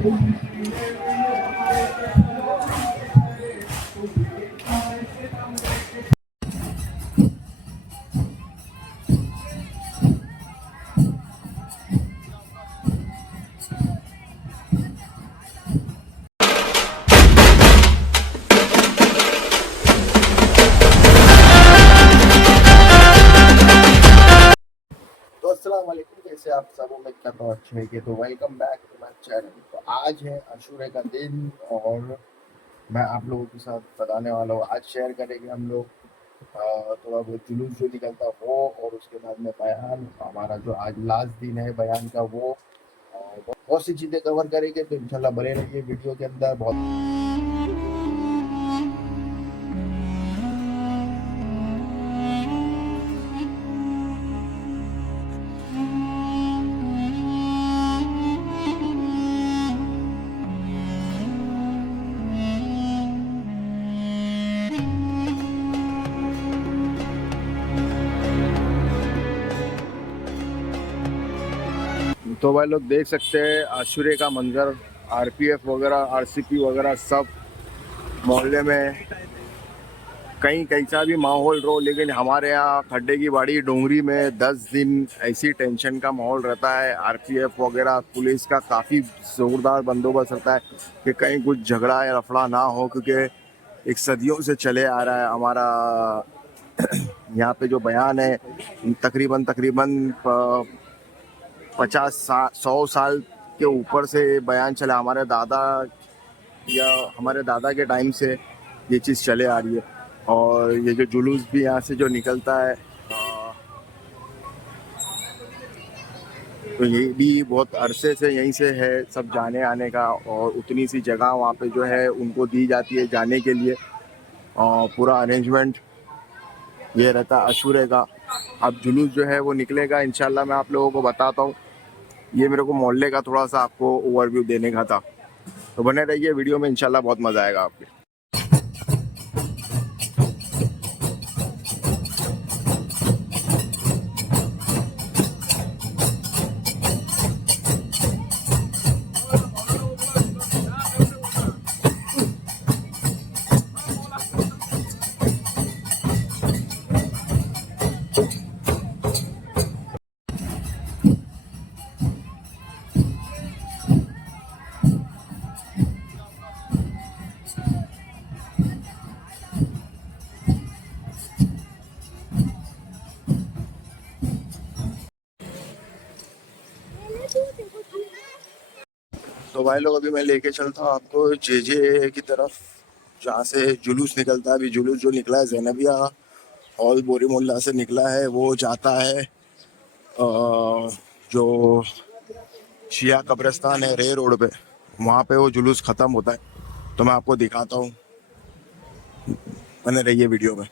तो अस्सलाम वालेकुम, कैसे आप सब? उम्मीद करता हूँ अच्छे हैं। तो welcome back to my channel. तो आज है आशूरे का दिन और मैं आप लोगों के साथ बताने वाला हूँ। आज शेयर करेंगे हम लोग थोड़ा बहुत जुलूस जो निकलता वो, और उसके बाद में बयान, हमारा जो आज लास्ट दिन है बयान का वो, और बहुत सी चीज़ें कवर करेंगे। तो इंशाल्लाह बने रहिए वीडियो के अंदर। बहुत तो भाई लोग देख सकते हैं आशूरे का मंजर, आरपीएफ वगैरह, आरसीपी वगैरह सब मोहल्ले में। कहीं कैसा भी माहौल रहो, लेकिन हमारे यहाँ खड्डे की बाड़ी डोंगरी में 10 दिन ऐसी टेंशन का माहौल रहता है। आरपीएफ वगैरह पुलिस का काफ़ी जोरदार बंदोबस्त रहता है कि कहीं कुछ झगड़ा या लफड़ा ना हो, क्योंकि एक सदियों से चले आ रहा है हमारा यहाँ पे जो बयान है। तकरीबन तकरीबन 100 साल के ऊपर से बयान चला। हमारे दादा या हमारे दादा के टाइम से ये चीज़ चले आ रही है। और ये जो जुलूस भी यहाँ से जो निकलता है, तो ये भी बहुत अरसे से यहीं से है सब जाने आने का, और उतनी सी जगह वहाँ पे जो है उनको दी जाती है जाने के लिए, और पूरा अरेंजमेंट ये रहता है आशूरे का। अब जुलूस जो है वो निकलेगा इंशाल्लाह, मैं आप लोगों को बताता हूँ। ये मेरे को मोहल्ले का थोड़ा सा आपको ओवरव्यू देने का था। तो बने रहिए वीडियो में, इंशाल्लाह बहुत मज़ा आएगा आपके। तो भाई लोग अभी मैं लेके चलता हूँ आपको जे की तरफ, जहाँ से जुलूस निकलता है। अभी जुलूस जो निकला है ज़ैनबिया हॉल बोरी मोहल्ला से निकला है, वो जाता है जो शिया कब्रिस्तान है रे रोड पे, वहाँ पे वो जुलूस ख़त्म होता है। तो मैं आपको दिखाता हूँ, बने रहिए वीडियो में।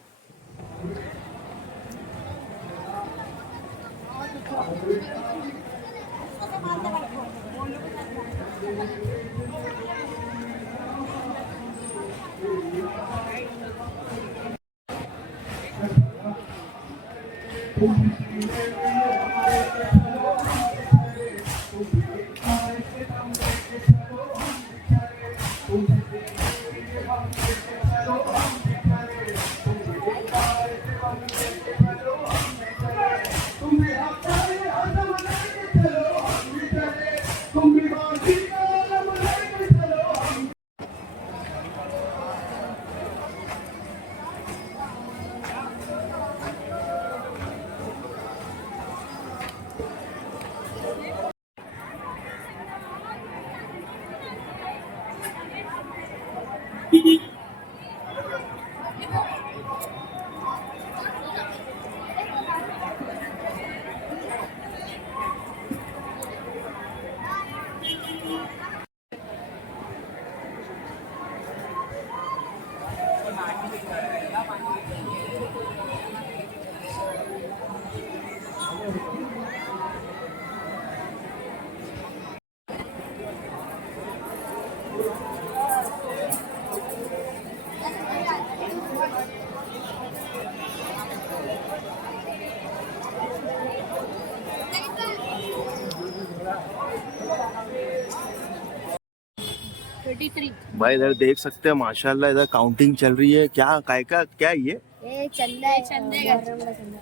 33 भाई इधर देख सकते हैं माशाल्लाह इधर काउंटिंग चल रही है. क्या काय का क्या है ये ये चंदा है, चंदे का। मुहर्रम का चंदा।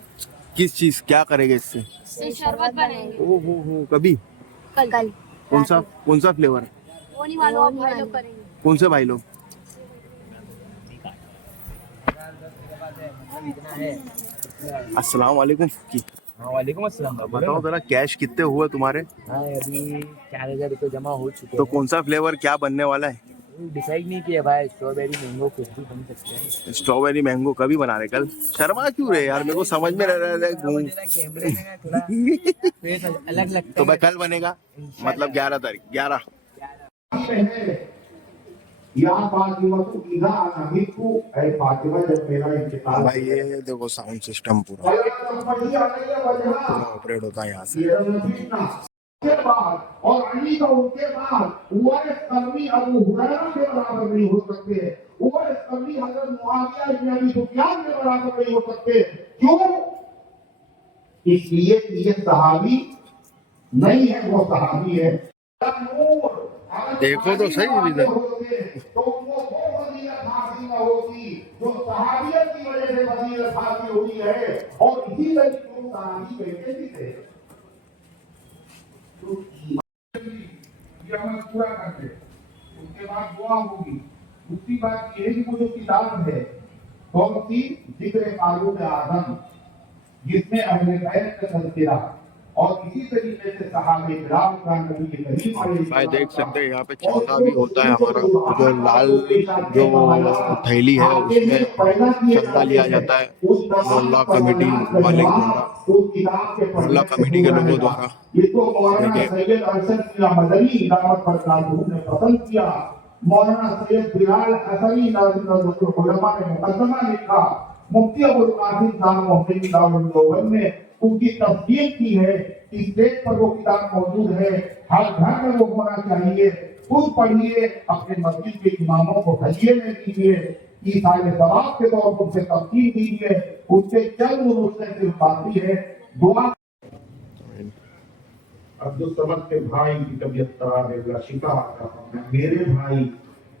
किस चीज क्या करेगा इससे? इससे शरबत बनाएंगे ओ हो कभी कल कौन सा फ्लेवर? वो नहीं मालूम आप भाई लोग करेंगे कौन से भाई लोग? अस्सलाम वालेकुम की. वालेकुम अस्सलाम। बताओ जरा कैश कितने हुए तुम्हारे? हाँ अभी 4,000 रुपये जमा हो चुके तो हैं। कौन सा फ्लेवर क्या बनने वाला है? डिसाइड नहीं किया भाई, स्ट्रॉबेरी मैंगो कुछ भी बन सकते हैं। स्ट्रॉबेरी मैंगो कभी बना रहे? कल शर्मा क्यों रहे यार, मेरे को समझ में रह रहा है. कैमरे में ना थोड़ा फेस अलग लगता तो है। भाई कल बनेगा मतलब 11 तारीख 11. भाई ये देखो साउंड सिस्टम पूरा ऑपरेट होता है यहाँ से. के बाद और अली का उनके बाद उवैस कर्मी अबू हुरैरा के बराबर नहीं हो सकते, उवैस कर्मी हजरत मुआविया इब्न अबी सुफयान के बराबर नहीं हो सकते. क्यों? इसलिए कि ये सहाबी नहीं है, वो सहाबी है. देखो तो सही इधर. तो वो फजीलत हासिल न होती जो सहाबियत की वजह से फजीलत हासिल हुई है. और इसी तरीके से सहाबी कहते भी थे अमल पूरा कर दे, उसके बाद दुआ होगी. दूसरी बात ये कि वो जो किताब है कौन सी? जिक्र फारूक आजम, जिसमें अहले बैत का तज़किरा और इसी तरीके से सहाबे किराम का नबी करीम भाई देख सकते हैं यहाँ पे चंदा भी होता है हमारा. जो लाल जो थैली है उसमें चंदा लिया जाता है मोहल्ला कमेटी वाले द्वारा, मोहल्ला कमेटी के लोगों द्वारा. इसको मौलाना सैयद अरशद मदनी इदामत बरकातहू ने पसंद किया. मौलाना सैयद बिलाल हसनी उलमा ने मुकदमा लिखा. मुफ्ती अबुल कासिम खान मोहम्मदी दावुद्दौला ने उनकी तस्दीक की है. इस पेज पर वो किताब मौजूद है, हर घर में वो होना चाहिए. खुद पढ़िए, अपने मस्जिद के इमामों को हदिये में दीजिए, ईसाई सवाब के तौर पर उसे तस्दीक दीजिए. उससे चंद उससे सिर्फ बाकी है दुआ. अब्दुल समद के भाई की तबीयत खराब है, अल्लाह शिफा अता फरमाए. मेरे भाई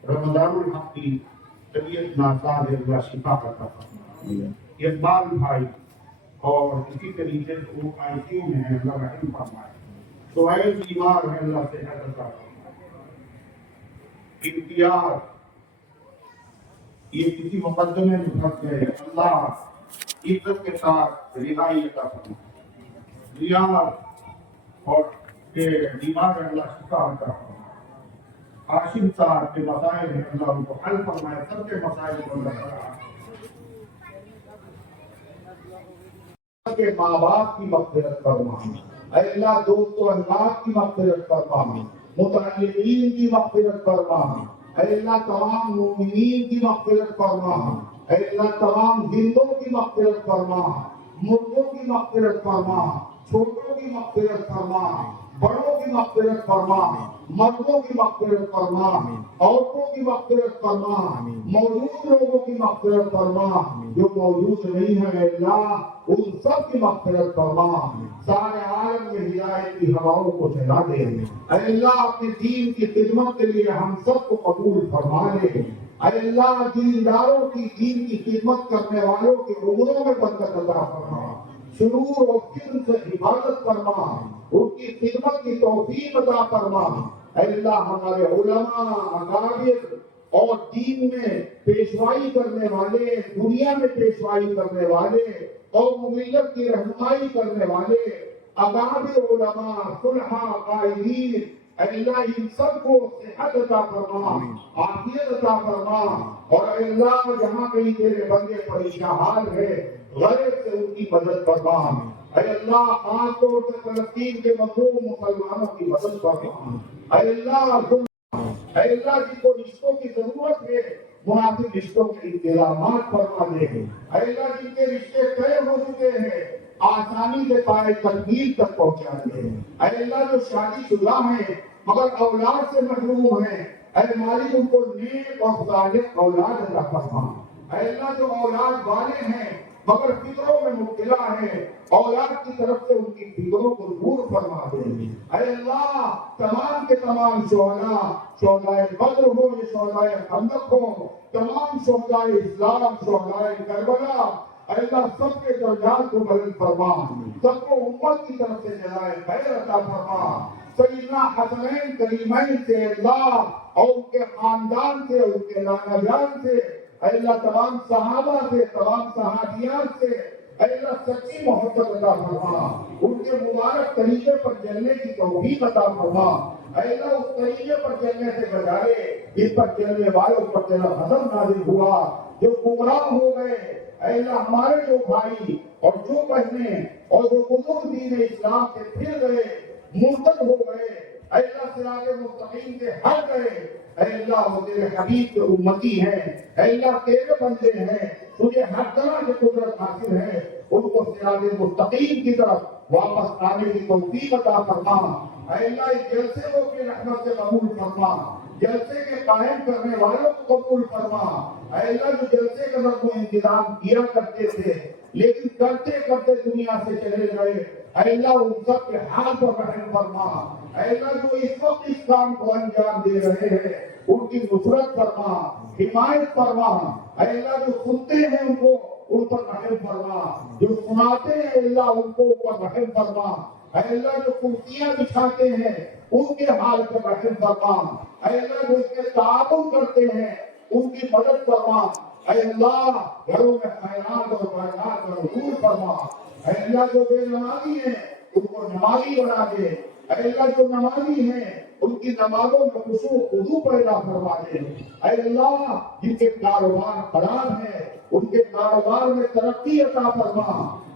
रमजानुल हक की तबीयत नासाज है, अल्लाह शिफा अता फरमाए. इकबाल भाई और इसी तरीके से वो आईसीयू में है, अल्लाह रहम फरमाए. सुहैल बीमार है, अल्लाह सेहत अता फरमाए. इम्तियाज ये किसी मुकदमे में फंस गए, अल्लाह इज्जत के साथ रिहाई अता फरमाए. रियाज और के बीमार है, अल्लाह शिफा अता फरमाए. आशिम साहब के मसाइल है, अल्लाह उनको हल फरमाए. सबके मसाइल को अल्लाह के माँ बाप की मग़फ़िरत फरमा. अल्लाह दोस्तों अहबाब की मग़फ़िरत फरमा. मुतअल्लिमीन की मग़फ़िरत फरमा. अल्लाह तमाम मुमिनीन की मग़फ़िरत फरमा. अल्लाह तमाम जिंदों की मग़फ़िरत फरमा. मुर्दों की मग़फ़िरत फरमा. छोटों की मग़फ़िरत फरमा. बड़ों की मग़फ़िरत फरमा. मर्दों की मग़फ़िरत फरमा. औरतों की मग़फ़िरत फरमा. मौजूद लोगों की मग़फ़िरत फरमा. जो मौजूद नहीं है अल्लाह उन सब की मग़फ़िरत फरमा. सारे आलम में हिदायत की हवाओं को फैला दे. अल्लाह अपने दीन की खिदमत के लिए हम सबको कबूल फरमा ले. अल्लाह दीनदारों की दीन की खिदमत करने वालों की उम्रों में बरकत अता फरमा. शुरूर और फिक्र से हिफाजत फरमा. उनकी खिदमत की तौफीक अता फरमा. अल्लाह हमारे उलमा अकाबिर और दीन में पेशवाई करने वाले, दुनिया में पेशवाई करने वाले और मिल्लत की रहनुमाई करने वाले अकाबिर उलमा सुलहा कायदीन, अल्लाह इन सबको सेहत अता फरमा, आफियत अता फरमा. और अल्लाह जहाँ कहीं तेरे बंदे परेशान है गैर से उनकी मदद फरमा. अल्लाह खास तौर से फलस्तीन के मजलूम मुसलमानों की मदद फरमा. अल्लाह जिनको रिश्तों की जरूरत है मुनासिब रिश्तों के इंतजाम फरमा दे. अल्लाह जिनके रिश्ते तय हो चुके हैं आसानी से पाए तकमील तक पहुंचा दे. अल्लाह जो शादीशुदा है मगर औलाद से महरूम है, अरे मालिक उनको नेक और सालिह औलाद अता फरमा. अल्लाह जो औलाद वाले हैं مگر فکروں میں مبتلا ہیں، اولاد کی طرف سے ان کی فکروں کو دور فرما دے۔ اے اللہ تمام کے تمام شہدائے بدر ہو یا شہدائے خندق ہو، تمام شہدائے اسلام، شہدائے کربلا، اے اللہ سب کے درجات کو بلند فرما، سب کو امت کی طرف سے جزائے خیر عطا فرما۔ سیدنا حسنین کریمین سے اللہ اور ان کے خاندان سے، ان کے نانا جان سے، اے اللہ تمام صحابہ سے، تمام صحابیات سے اے اللہ سچی محبت عطا فرما، ان کے مبارک طریقے پر چلنے کی توفیق عطا فرما۔ اے اللہ اس طریقے پر چلنے سے بجائے جس پر چلنے والوں پر تیرا غضب نازل ہوا، جو گمراہ ہو گئے، اے اللہ ہمارے جو بھائی اور جو بہنیں اور جو بزرگ دین اسلام سے پھر گئے، مرتد ہو گئے، اے اللہ صراط مستقیم سے ہٹ گئے، اے اللہ وہ تیرے حبیب کے امتی ہیں، اے اللہ تیرے بندے ہیں، تجھے ہر طرح کی قدرت حاصل ہے، ان کو صراط مستقیم کی طرف واپس آنے کی توفیق عطا فرما۔ اے اللہ اس جلسے کو اپنی رحمت سے قبول فرما، جلسے کے قائم کرنے والوں کو قبول فرما۔ اے اللہ جو جلسے کا وہ انتظام کیا کرتے تھے لیکن کرتے کرتے دنیا سے چلے گئے، اے اللہ ان سب کے حال پر رحم فرما۔ اے اللہ جو اس وقت اس کام کو انجام دے رہے ہیں ان کی نصرت فرما، حمایت فرما۔ اے اللہ جو سنتے ہیں ان پر رحم فرما، جو سناتے ہیں اے اللہ ان کو اوپر رحم فرما۔ اے اللہ جو کرسیاں بچھاتے ہیں ان کے حال پر رحم فرما۔ اے اللہ جو اس کے تعاون کرتے ہیں ان کی مدد فرما۔ اے اللہ گھروں میں خیرات اور برکات اور حضور فرما۔ اے اللہ جو بے نمازی ہیں ان کو نمازی بنا دے۔ اے اللہ جو نمازی ہیں ان کی نمازوں میں خشوع و خضوع پیدا فرما دے۔ اے اللہ جن کے کاروبار خراب ہیں ان کے کاروبار میں ترقی عطا فرما۔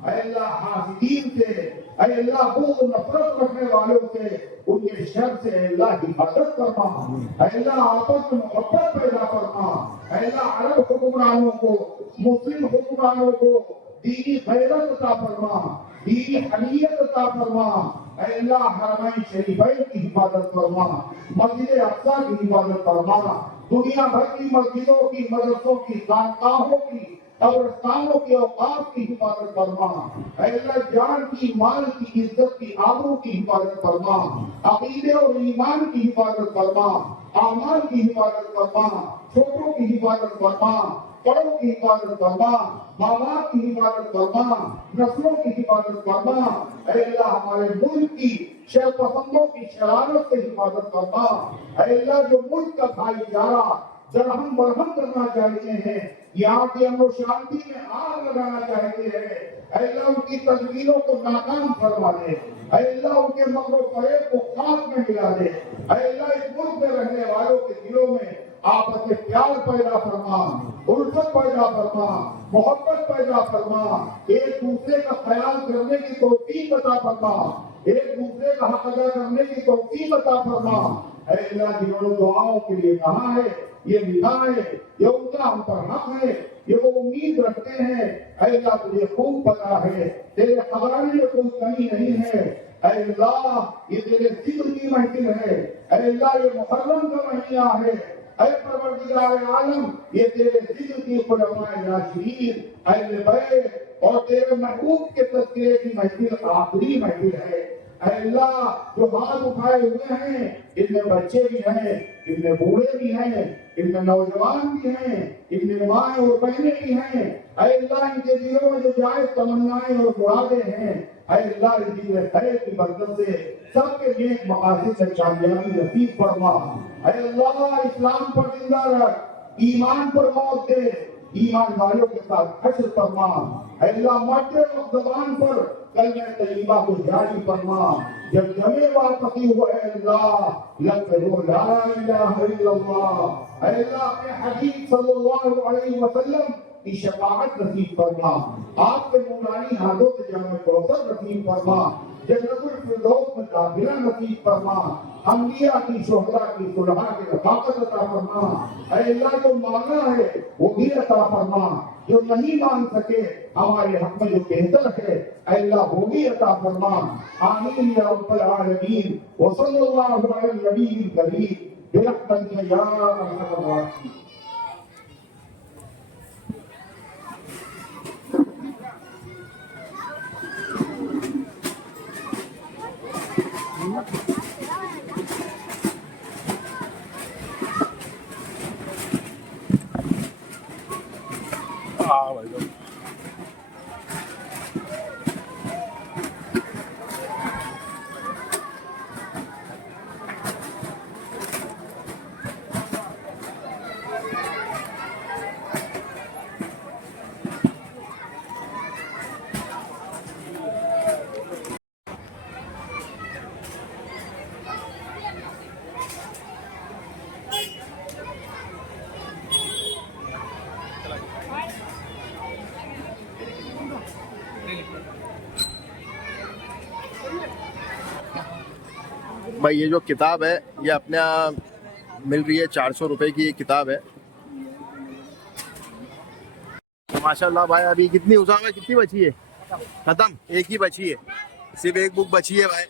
اے اللہ حاسدین سے، اے اللہ بغض و نفرت رکھنے والوں سے ان کے شر سے اے اللہ حفاظت فرما۔ اے اللہ آپس میں محبت پیدا فرما۔ اے اللہ عرب حکمرانوں کو، مسلم حکمرانوں کو دینی غیرت عطا فرما، دینی حمیت عطا فرما۔ اے اللہ حرمین شریفین کی حفاظت فرما، مسجد اقصی کی حفاظت فرما، دنیا بھر کی مسجدوں کی، مدرسوں کی، خانقاہوں کی، قبرستانوں کی، اوقاف کی حفاظت فرما۔ اے اللہ جان کی، مال کی، عزت کی، آبرو کی حفاظت فرما، عقیدے اور ایمان کی حفاظت فرما، اعمال کی حفاظت فرما، چھوٹوں کی حفاظت فرما، بڑوں کی حفاظت فرما، ماں باپ کی حفاظت فرما، نسلوں کی حفاظت فرما۔ اے اللہ ہمارے ملک کی شر پسندوں کی شرارت سے حفاظت فرما۔ اے اللہ جو ملک کا بھائی چارہ درہم برہم کرنا چاہتے ہیں، یہاں کی امن و شانتی میں آگ لگانا چاہتے ہیں، اے اللہ ان کی تدبیروں کو ناکام فرما دے۔ اے اللہ ان کے مکر و فریب کو خاک میں ملا دے۔ اے اللہ اس ملک میں رہنے والوں کے دلوں میں آپس میں پیار پیدا فرما، الفت پیدا فرما، محبت پیدا فرما، ایک دوسرے کا خیال کرنے کی توفیق عطا فرما، ایک دوسرے کا حق ادا کرنے کی توفیق عطا فرما۔ اے اللہ جنہوں نے دعاؤں کے لیے کہا ہے یہ نگاہ ہے، یہ ان کا ہم پر حق ہے، یہ وہ امید رکھتے ہیں۔ اے اللہ تجھے خوب پتا ہے، تیرے خزانے میں کوئی کمی نہیں ہے۔ اے اللہ یہ تیرے ذکر کی محفل ہے، اے اللہ یہ محرم کا مہینہ ہے، اے پروردگار عالم یہ تیرے ذکر کی علماء راشدین، اہل بیت اور تیرے محبوب کے تذکرے کی محفل آخری محفل ہے۔ اے اللہ جو ہاتھ اٹھائے ہوئے ہیں ان میں بچے بھی ہیں، ان میں بوڑھے بھی ہیں، ان میں نوجوان بھی ہیں، ان میں مائیں اور بہنیں بھی ہیں۔ اے اللہ ان کے دلوں میں جو جائز تمنائیں اور مرادیں ہیں، اے اللہ ان کی خیر کی برکت سے سب کے نیک مقاصد سے کامیابی نصیب فرما۔ اے اللہ اسلام پر زندہ رکھ، ایمان پر موت دے، ایمان والوں کے ساتھ حشر فرما۔ اے اللہ مرتے وقت زبان پر کلمہ طیبہ کو جاری فرما، جب جمع واپسی ہو اے اللہ لب پہ ہو لا الہ الا اللہ۔ اے اللہ اپنے حبیب صلی اللہ علیہ وسلم کی شفاعت نصیب فرما، آپ کے نورانی ہاتھوں سے جامع کوثر نصیب فرما، جنت الفردوس میں داخلہ نصیب فرما، انبیاء کی، شہداء کی، صلحاء کی رفاقت عطا فرما۔ اے اللہ جو مانگا ہے وہ بھی عطا فرما، جو نہیں مانگ سکے ہمارے حق میں جو بہتر ہے اے اللہ وہ بھی عطا فرما۔ آمین یا رب العالمین، وصلی اللہ علی النبی الکریم برحمتک یا ارحم الراحمین۔ हाँ भाई लोग भाई ये जो किताब है ये अपने यहाँ मिल रही है 400 रुपए की ये किताब है। तो माशाल्लाह भाई अभी कितनी उसामा है, कितनी बची है? खत्म, एक ही बची है, सिर्फ एक बुक बची है भाई।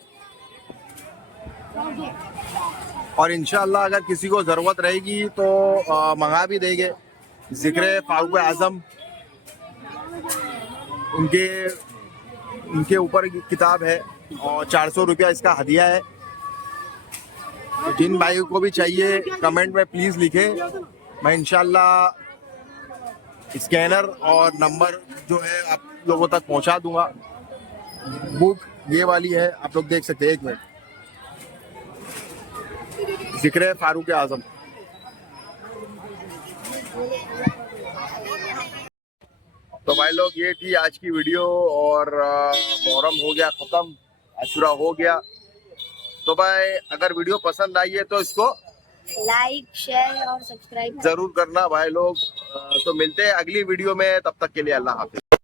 और इंशाल्लाह अगर किसी को ज़रूरत रहेगी तो मंगा भी देंगे। ज़िक्र फारूक आज़म उनके ऊपर किताब है और 400 रुपया इसका हदिया है। तो जिन भाइयों को भी चाहिए कमेंट में प्लीज़ लिखें, मैं इंशाल्लाह स्कैनर और नंबर जो है आप लोगों तक पहुंचा दूंगा। बुक ये वाली है, आप लोग देख सकते हैं, एक मिनट, ज़िक्र फारूक आज़म। तो भाई लोग ये थी आज की वीडियो और मुहर्रम हो गया ख़त्म, आशूरा हो गया। तो भाई अगर वीडियो पसंद आई है तो इसको लाइक, शेयर और सब्सक्राइब जरूर करना भाई लोग। तो मिलते हैं अगली वीडियो में, तब तक के लिए अल्लाह हाफिज़।